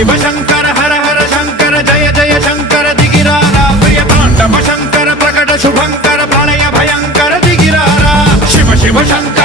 शिव शंकर हर हर शंकर जय जय शंकर दिगिरारा प्रिय तांडव शंकर प्रकट शुभंकर प्रलय भयंकर दिगिरारा शिव शिव शंकर